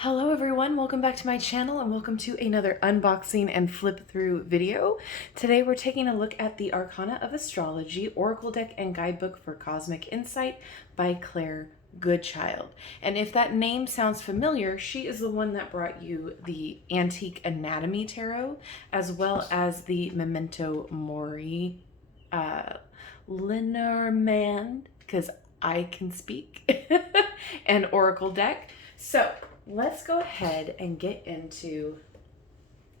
Hello everyone, welcome back to my channel and welcome to another unboxing and flip through video. Today we're taking a look at the Arcana of Astrology, Oracle Deck and Guidebook for Cosmic Insight by Claire Goodchild. And if that name sounds familiar, she is the one that brought you the Antique Anatomy Tarot, as well as the Memento Mori Lenormand, because I can speak, and Oracle Deck. So let's go ahead and get into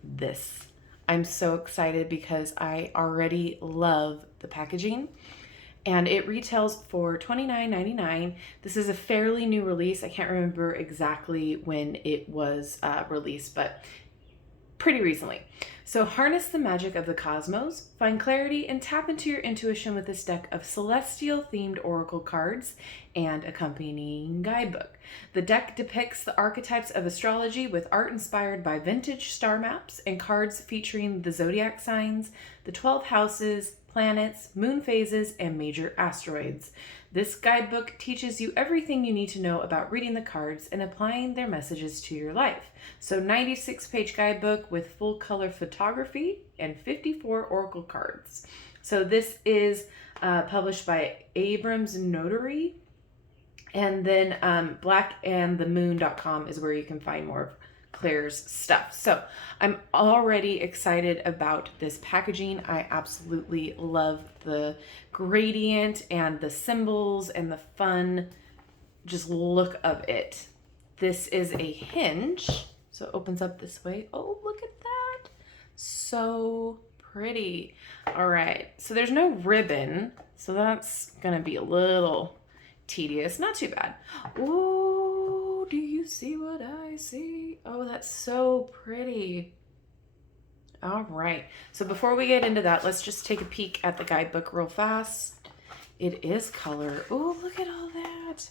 this. I'm so excited because I already love the packaging and it retails for $29.99. This is a fairly new release. I can't remember exactly when it was released, but pretty recently. So harness the magic of the cosmos, find clarity, and tap into your intuition with this deck of celestial themed oracle cards and accompanying guidebook. The deck depicts the archetypes of astrology with art inspired by vintage star maps and cards featuring the zodiac signs, the 12 houses, planets, moon phases, and major asteroids. This guidebook teaches you everything you need to know about reading the cards and applying their messages to your life. So 96-page guidebook with full color photography and 54 oracle cards. So this is published by Abrams Notary. And then blackandthemoon.com is where you can find more of Claire's stuff. So I'm already excited about this packaging. I absolutely love the gradient and the symbols and the fun just look of it. This is a hinge, so it opens up this way. Oh, look at that. So pretty. All right, so there's no ribbon, so that's gonna be a little tedious. Not too bad. Ooh, do you see what I see? Oh, that's so pretty. All right, so before we get into that, let's just take a peek at the guidebook real fast. It is color. Oh, look at all that.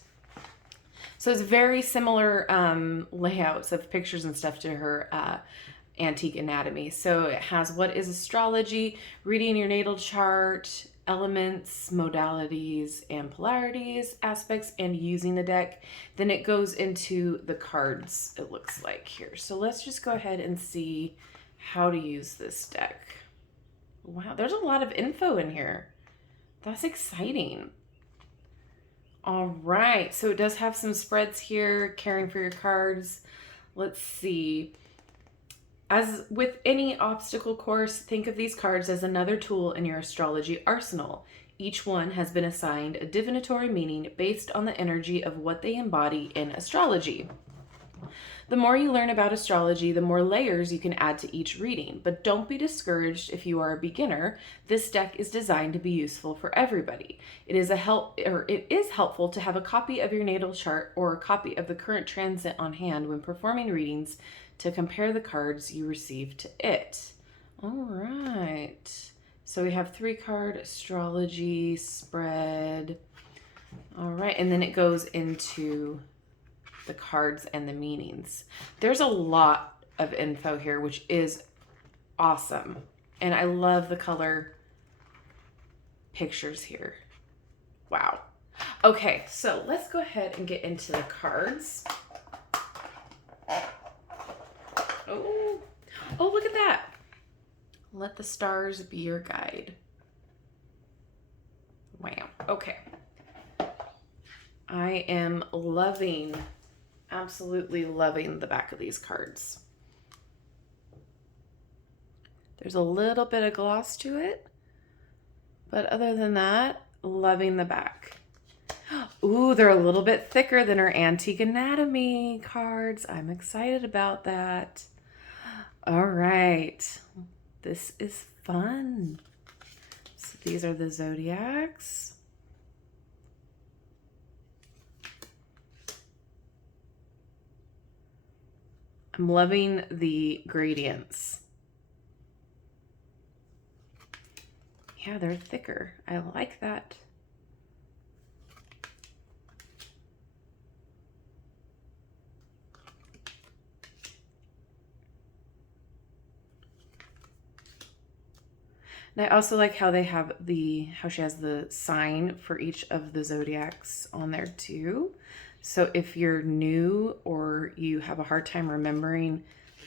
So it's very similar layouts of pictures and stuff to her Antique Anatomy. So it has what is astrology, reading your natal chart, elements, modalities, and polarities, aspects, and using the deck. Then it goes into the cards, it looks like here. So let's just go ahead and see how to use this deck. Wow, there's a lot of info in here. That's exciting. All right, so it does have some spreads here, caring for your cards. Let's see. As with any obstacle course, think of these cards as another tool in your astrology arsenal. Each one has been assigned a divinatory meaning based on the energy of what they embody in astrology. The more you learn about astrology, the more layers you can add to each reading. But don't be discouraged if you are a beginner. This deck is designed to be useful for everybody. It is helpful to have a copy of your natal chart or a copy of the current transit on hand when performing readings to compare the cards you receive to it. All right. So we have 3-card astrology spread. All right, and then it goes into the cards and the meanings. There's a lot of info here, which is awesome. And I love the color pictures here. Wow. Okay, so let's go ahead and get into the cards. Oh, look at that. Let the stars be your guide. Wow. Okay. I am absolutely loving the back of these cards. There's a little bit of gloss to it, but other than that, loving the back. Ooh, they're a little bit thicker than our Antique Anatomy cards. I'm excited about that. All right, this is fun. So these are the zodiacs. I'm loving the gradients. Yeah, they're thicker. I like that. And I also like how they have how she has the sign for each of the zodiacs on there too. So if you're new or you have a hard time remembering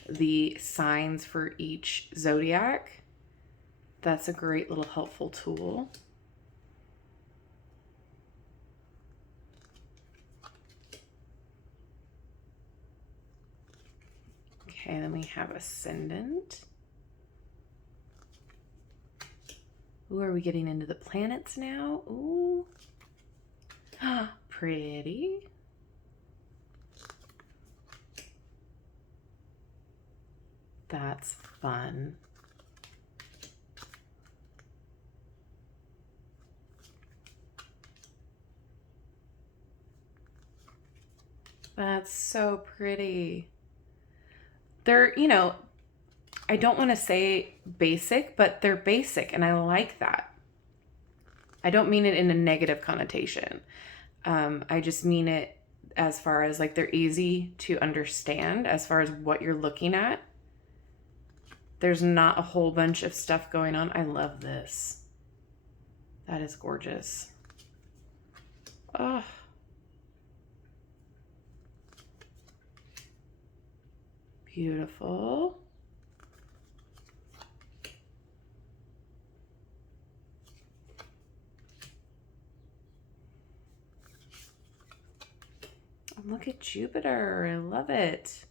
the signs for each zodiac, that's a great little helpful tool. Okay, then we have Ascendant. Ooh, are we getting into the planets now? Ooh. Pretty. That's fun. That's so pretty. They're, you know, I don't want to say basic, but they're basic, and I like that. I don't mean it in a negative connotation. I just mean it as far as like they're easy to understand as far as what you're looking at. There's not a whole bunch of stuff going on. I love this. That is gorgeous. Oh. Beautiful. Look at Jupiter. I love it.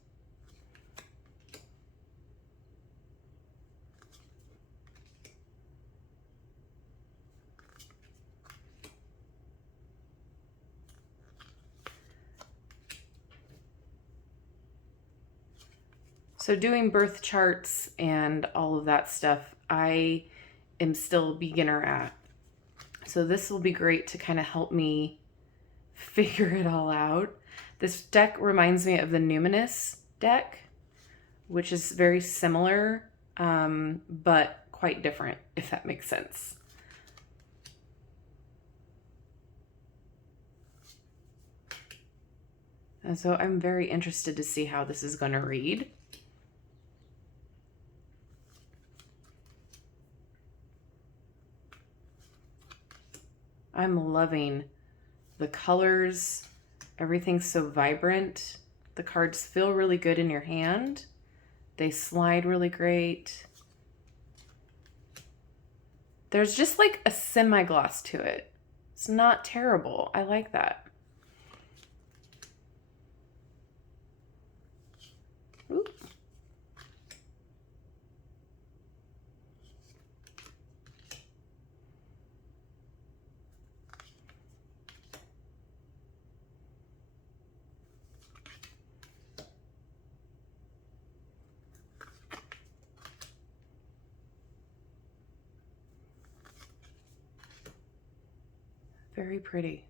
So doing birth charts and all of that stuff, I am still a beginner at. So this will be great to kind of help me figure it all out. This deck reminds me of the Numinous deck, which is very similar, but quite different, if that makes sense. And so I'm very interested to see how this is going to read. I'm loving the colors. Everything's so vibrant. The cards feel really good in your hand. They slide really great. There's just like a semi-gloss to it. It's not terrible. I like that. Ooh. Very pretty.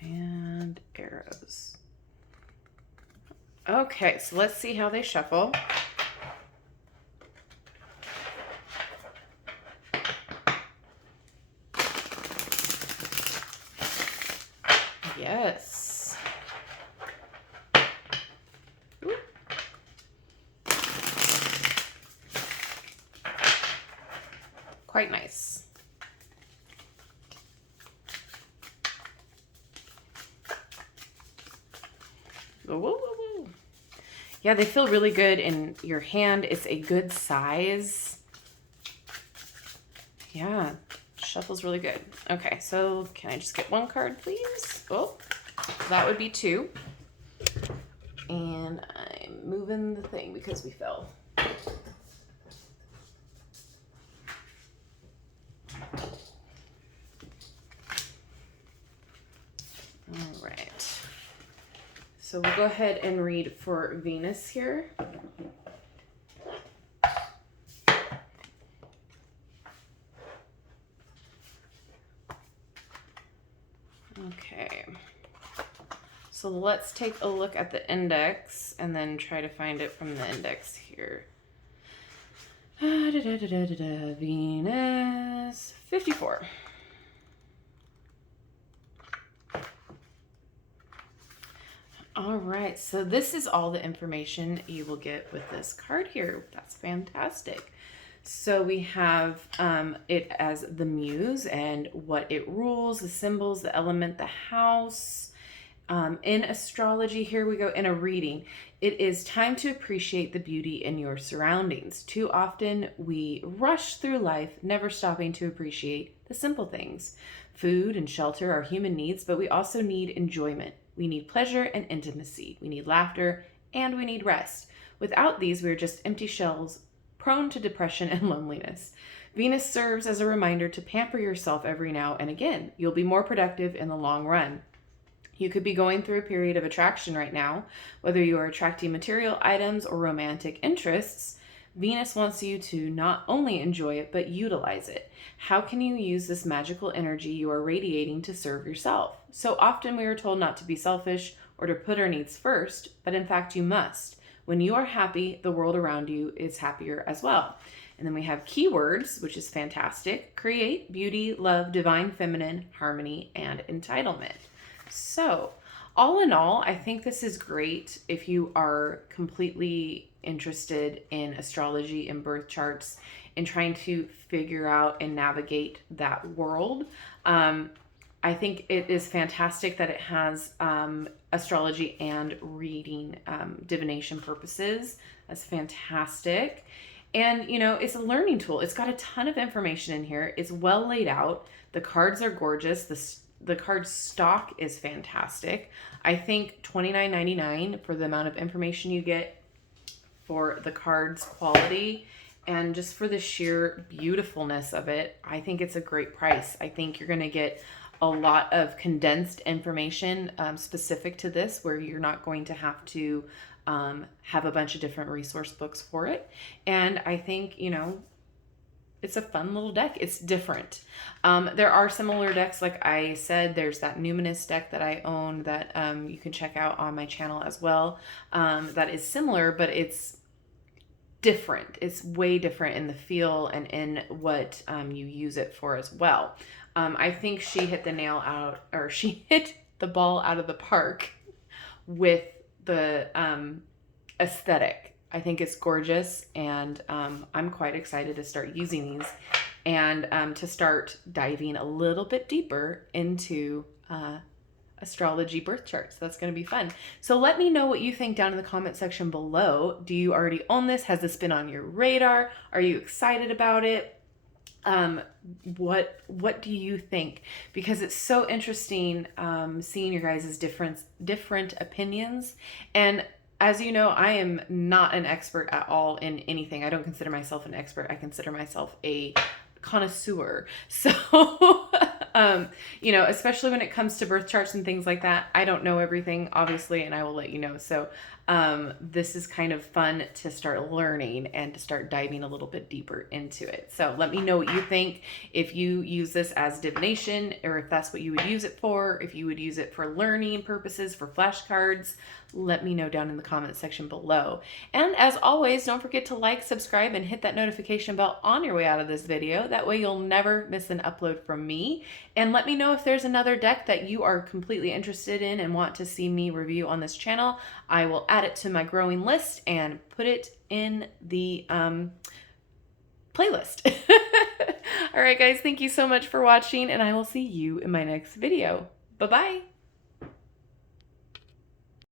And arrows. Okay, so let's see how they shuffle. Yes. Ooh. Quite nice. Whoa, whoa, whoa. Yeah, they feel really good in your hand. It's a good size. Yeah, shuffles really good. Okay, so can I just get one card, please? Oh, that would be two. And I'm moving the thing because we fell. All right. So we'll go ahead and read for Venus here. Okay. So let's take a look at the index and then try to find it from the index here. Venus 54. All right, so this is all the information you will get with this card here. That's fantastic. So we have it as the muse and what it rules, the symbols, the element, the house. In astrology, here we go in a reading. It is time to appreciate the beauty in your surroundings. Too often we rush through life, never stopping to appreciate the simple things. Food and shelter are human needs, but we also need enjoyment. We need pleasure and intimacy. We need laughter and we need rest. Without these, we are just empty shells, prone to depression and loneliness. Venus serves as a reminder to pamper yourself every now and again. You'll be more productive in the long run. You could be going through a period of attraction right now, whether you are attracting material items or romantic interests. Venus wants you to not only enjoy it, but utilize it. How can you use this magical energy you are radiating to serve yourself? So often we are told not to be selfish or to put our needs first, but in fact you must. When you are happy, the world around you is happier as well. And then we have keywords, which is fantastic: create, beauty, love, divine feminine, harmony, and entitlement. So, all in all, I think this is great if you are completely interested in astrology and birth charts and trying to figure out and navigate that world. I think it is fantastic that it has astrology and reading, divination purposes. That's fantastic. And, you know, it's a learning tool. It's got a ton of information in here. It's well laid out. The cards are gorgeous. The card stock is fantastic. I think $29.99 for the amount of information you get, for the card's quality, and just for the sheer beautifulness of it. I think it's a great price. I think you're going to get a lot of condensed information specific to this, where you're not going to have to have a bunch of different resource books for it. And I think, you know, it's a fun little deck. It's different. There are similar decks. Like I said, there's that Numinous deck that I own that you can check out on my channel as well. That is similar, but it's different. It's way different in the feel and in what you use it for as well. I think she hit she hit the ball out of the park with the aesthetic. I think it's gorgeous, and I'm quite excited to start using these and to start diving a little bit deeper into astrology birth charts. That's going to be fun. So let me know what you think down in the comment section below. Do you already own this? Has this been on your radar? Are you excited about it? What do you think? Because it's so interesting seeing your guys' different opinions. And as you know, I am not an expert at all in anything. I don't consider myself an expert. I consider myself a connoisseur. So, you know, especially when it comes to birth charts and things like that, I don't know everything, obviously, and I will let you know. So, this is kind of fun to start learning and to start diving a little bit deeper into it. So let me know what you think. If you use this as divination, or if that's what you would use it for, if you would use it for learning purposes, for flashcards, let me know down in the comment section below. And as always, don't forget to like, subscribe, and hit that notification bell on your way out of this video. That way you'll never miss an upload from me. And let me know if there's another deck that you are completely interested in and want to see me review on this channel. I will add it to my growing list and put it in the playlist. All right, guys, thank you so much for watching, and I will see you in my next video. Bye-bye.